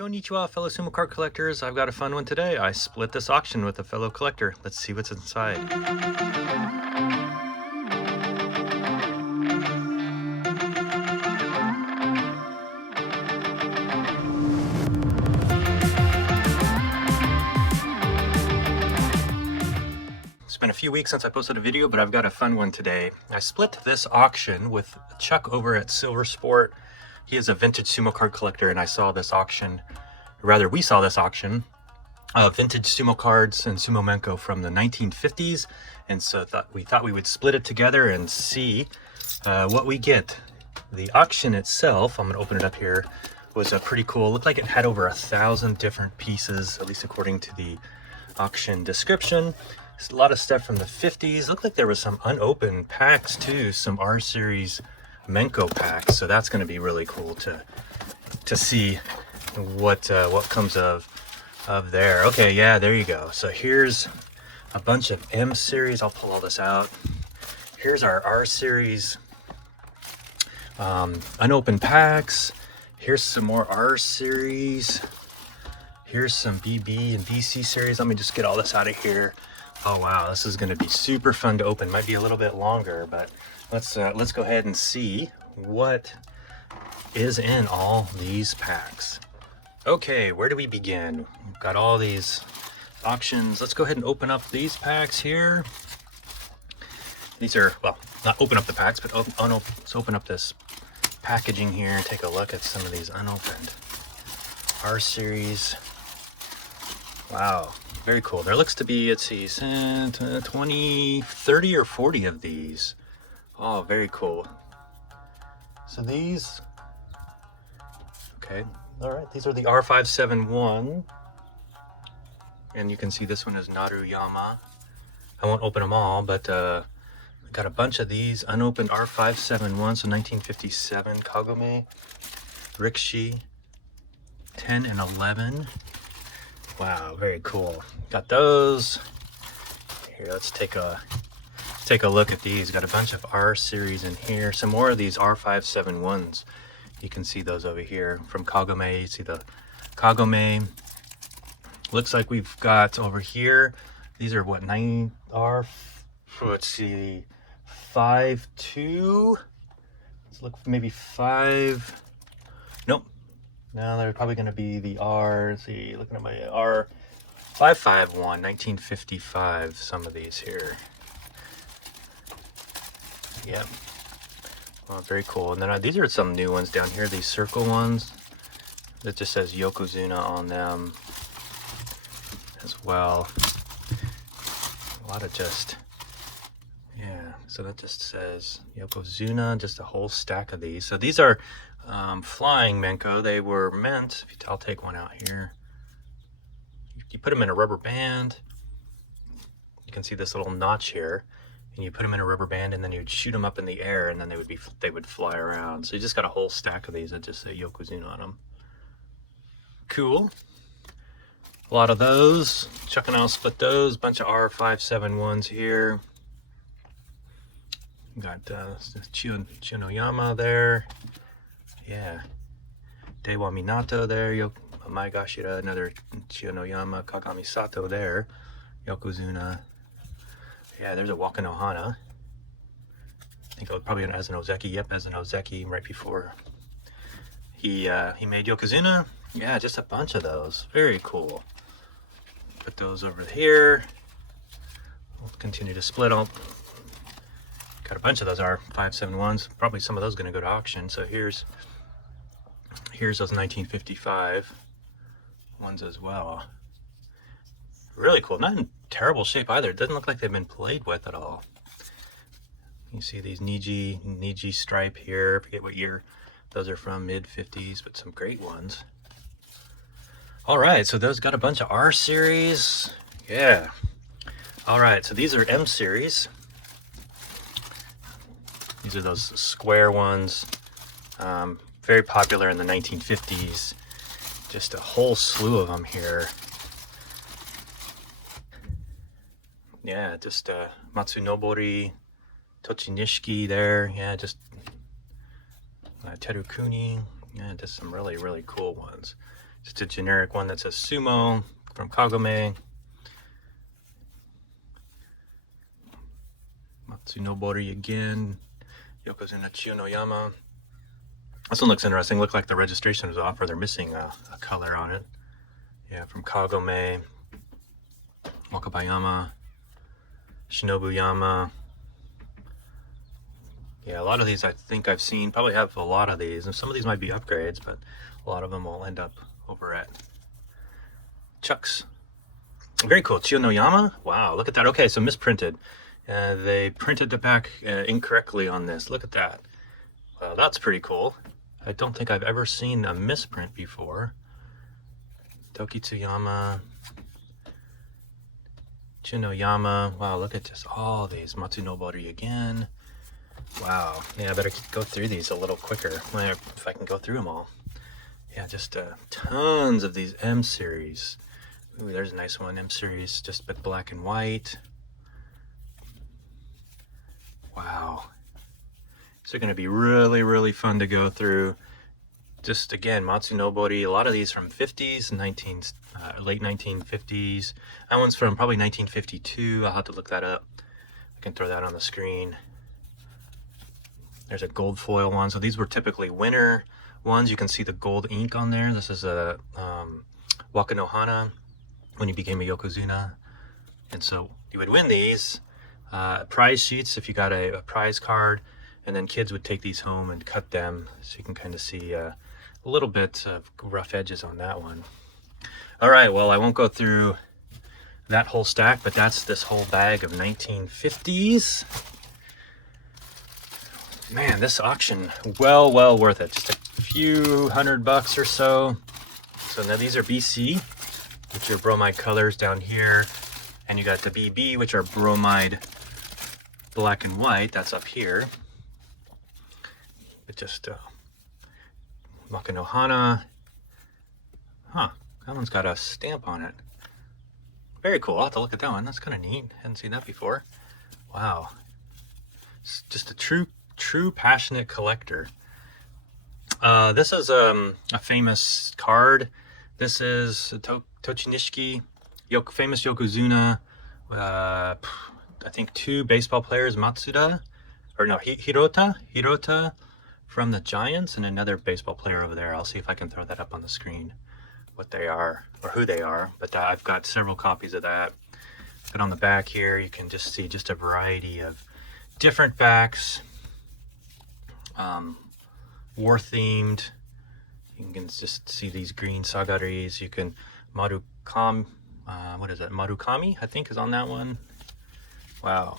Konnichiwa, fellow sumo card collectors. I've got a fun one today. I split this auction with a fellow collector. Let's see what's inside. It's been a few weeks since I posted a video, but I've got a fun one today. I split this auction with Chuck over at SLVRsport. He is a vintage sumo card collector, and I saw this auction, rather we saw this auction of vintage sumo cards and sumo Menko from the 1950s, and so we thought we would split it together and see what we get. The auction itself, I'm gonna open it up here, was pretty cool. It looked like it had over 1,000 different pieces, at least according to the auction description. There's a lot of stuff from the 50s. Looked like there was some unopened packs too, some R series Menko packs, so that's going to be really cool to see what comes of there. Okay, yeah, there you go. So here's a bunch of M series. I'll pull all this out. Here's our R series unopened packs. Here's some more R series. Here's some BB and BC series. Let me just get all this out of here. Oh wow, this is going to be super fun to open. Might be a little bit longer, but let's go ahead and see what is in all these packs. Okay, where do we begin? We've got all these auctions. Let's go ahead and open up these packs here. These are, well, not open up the packs, but let's open up this packaging here and take a look at some of these unopened R series. Wow, very cool. There looks to be, let's see, 20, 30 or 40 of these. Oh, very cool. So these, okay, all right, these are the R571. And you can see this one is Naruyama. I won't open them all, but we got a bunch of these unopened R571, so 1957 Kagome, Rikshi, 10 and 11. Wow, very cool. Got those. Here, let's take a look at these. Got a bunch of R series in here. Some more of these R571s. You can see those over here from Kagome. You see the Kagome. Looks like we've got over here. These are what, 9 R? Let's see, 5.2. Let's look, maybe 5. Nope. Now they're probably going to be the R. Let's see, looking at my R551, 1955. Some of these here. Yep. Well, very cool. And then these are some new ones down here. These circle ones. That just says Yokozuna on them as well. A lot of just, yeah. So that just says Yokozuna. Just a whole stack of these. So these are flying Menko. They were meant, I'll take one out here. You put them in a rubber band. You can see this little notch here, and you put them in a rubber band, and then you'd shoot them up in the air, and then they would fly around. So you just got a whole stack of these that just say Yokozuna on them. Cool. A lot of those. Chuck and I'll split those. Bunch of R571s here. Got Chionoyama there. Yeah. Dewa Minato there. Maegashira, another Chionoyama. Kagami Sato there. Yokozuna. Yeah, there's a Wakanohana. I think it was probably as an Ozeki. Yep, as an Ozeki right before he made Yokozuna. Yeah, just a bunch of those. Very cool. Put those over here. We'll continue to split them. Got a bunch of those R571s. Probably some of those going to go to auction. So here's those 1955 ones as well. Really cool. Not in terrible shape either. It doesn't look like they've been played with at all. You see these Niji stripe here. I forget what year those are from, mid 50s, but some great ones. All right, so those got a bunch of R series. Yeah. All right, so these are M series. These are those square ones. Very popular in the 1950s. Just a whole slew of them here. Yeah, just Matsunobori, Tochinishiki there. Yeah, just Terukuni. Yeah, just some really, really cool ones. Just a generic one that says Sumo from Kagome. Matsunobori again. Yokozuna Chiyonoyama. This one looks interesting. Look like the registration is off, or they're missing a color on it. Yeah, from Kagome. Wakabayama. Shinobuyama. Yeah, a lot of these I think I've seen. Probably have a lot of these. And some of these might be upgrades, but a lot of them will end up over at Chuck's. Very cool. Chiyonoyama. Wow, look at that. Okay, so misprinted. They printed the back incorrectly on this. Look at that. Well, that's pretty cool. I don't think I've ever seen a misprint before. Tokitsuyama. Chiyonoyama. Wow, look at just all these. Matsunobori again. Wow. Yeah, I better go through these a little quicker if I can go through them all. Yeah, just tons of these M series. Ooh, there's a nice one. M series, just but black and white. Wow. These are going to be really, really fun to go through. Just again, Matsunobori, a lot of these from 50s, late 1950s. That one's from probably 1952. I'll have to look that up. I can throw that on the screen. There's a gold foil one. So these were typically winter ones. You can see the gold ink on there. This is a Wakanohana when you became a Yokozuna. And so you would win these prize sheets if you got a prize card. And then kids would take these home and cut them. So you can kind of see a little bit of rough edges on that one. All right, well, I won't go through that whole stack, but that's this whole bag of 1950s. Man, this auction, well worth it. Just a few $100 or so. So now these are BC, which are bromide colors down here. And you got the BB, which are bromide black and white. That's up here. But just Wakanohana. Huh, that one's got a stamp on it. Very cool. I'll have to look at that one. That's kind of neat. Hadn't seen that before. Wow. It's just a true passionate collector. This is a famous card. This is Tochinishiki, famous Yokozuna. I think 2 baseball players, Hirota from the Giants, and another baseball player over there. I'll see if I can throw that up on the screen, what they are or who they are. But I've got several copies of that. But on the back here, you can just see just a variety of different backs. War themed. You can just see these green sagaris. You can Marukami, Marukami, I think, is on that one. Wow,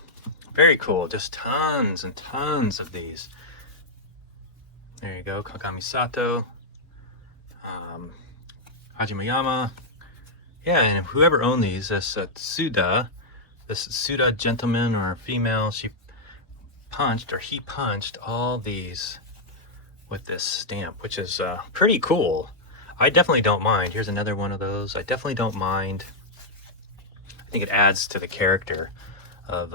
very cool. Just tons and tons of these. There you go, Kagami Sato, Hajimiyama. Yeah, and whoever owned these, this Suda gentleman or female, he punched all these with this stamp, which is pretty cool. I definitely don't mind. Here's another one of those. I definitely don't mind. I think it adds to the character of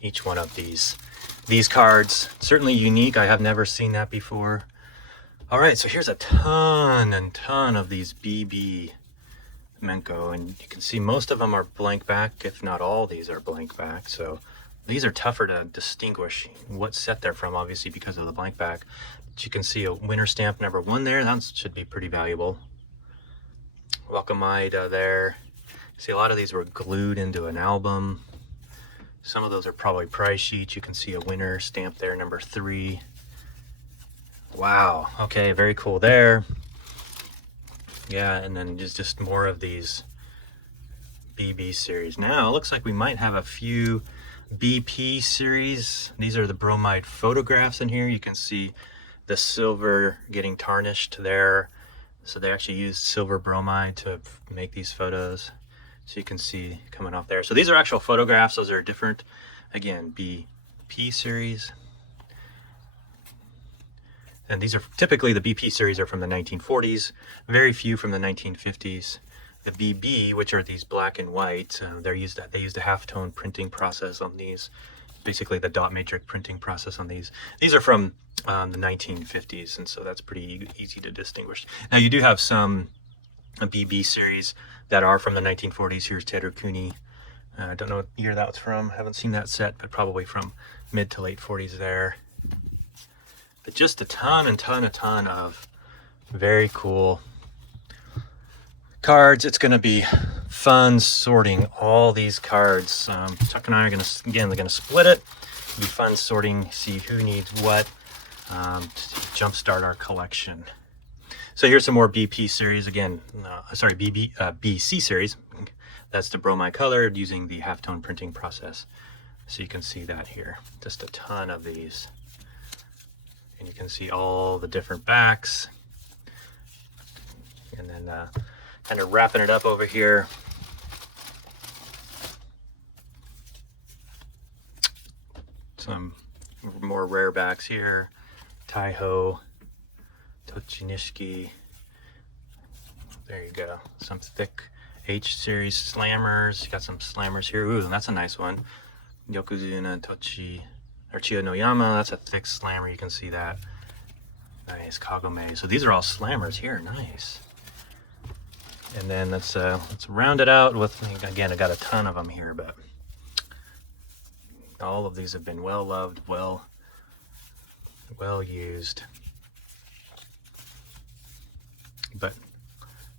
each one of these cards. Certainly unique. I have never seen that before. All right, so here's a ton of these BB Menko, and you can see most of them are blank back, if not all these are blank back. So these are tougher to distinguish what set they're from, obviously, because of the blank back. But you can see a winner stamp number 1 there. That should be pretty valuable. Welcomide there. See, a lot of these were glued into an album. Some of those are probably price sheets. You can see a winner stamp there, number 3. Wow. Okay, very cool there. Yeah, and then just more of these BB series. Now, it looks like we might have a few BP series. These are the bromide photographs in here. You can see the silver getting tarnished there. So they actually used silver bromide to make these photos. So you can see coming off there. So these are actual photographs. Those are different. Again, BP series. And these are typically, the BP series are from the 1940s. Very few from the 1950s. The BB, which are these black and white, they used a halftone printing process on these. Basically the dot matrix printing process on these. These are from the 1950s, and so that's pretty easy to distinguish. Now you do have some BB series that are from the 1940s. Here's Teru Kuni. I don't know what year that was from. Haven't seen that set, but probably from mid to late 40s there. But just a ton of very cool cards. It's going to be fun sorting all these cards. Chuck and I are going to split it. It'll be fun sorting, see who needs what to jumpstart our collection. So here's some more BP series again. BC series. That's the bromide colored using the halftone printing process. So you can see that here. Just a ton of these. And you can see all the different backs. And then kind of wrapping it up over here. Some more rare backs here. Taiho, Tochinishiki. There you go. Some thick H series slammers. You got some slammers here. Ooh, that's a nice one. Yokozuna Tochi or Chiyo no Yama. That's a thick slammer. You can see that. Nice Kagome. So these are all slammers here. Nice. And then let's round it out with, again, I got a ton of them here, but all of these have been well loved, well used, but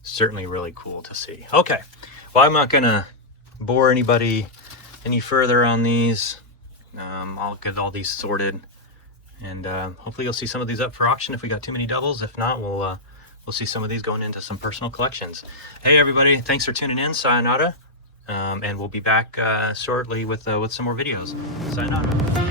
certainly really cool to see. Okay, well, I'm not gonna bore anybody any further on these. I'll get all these sorted, and hopefully you'll see some of these up for auction if we got too many doubles. If not, we'll see some of these going into some personal collections. Hey everybody, thanks for tuning in. Sayonara, and we'll be back shortly with some more videos. Sayonara.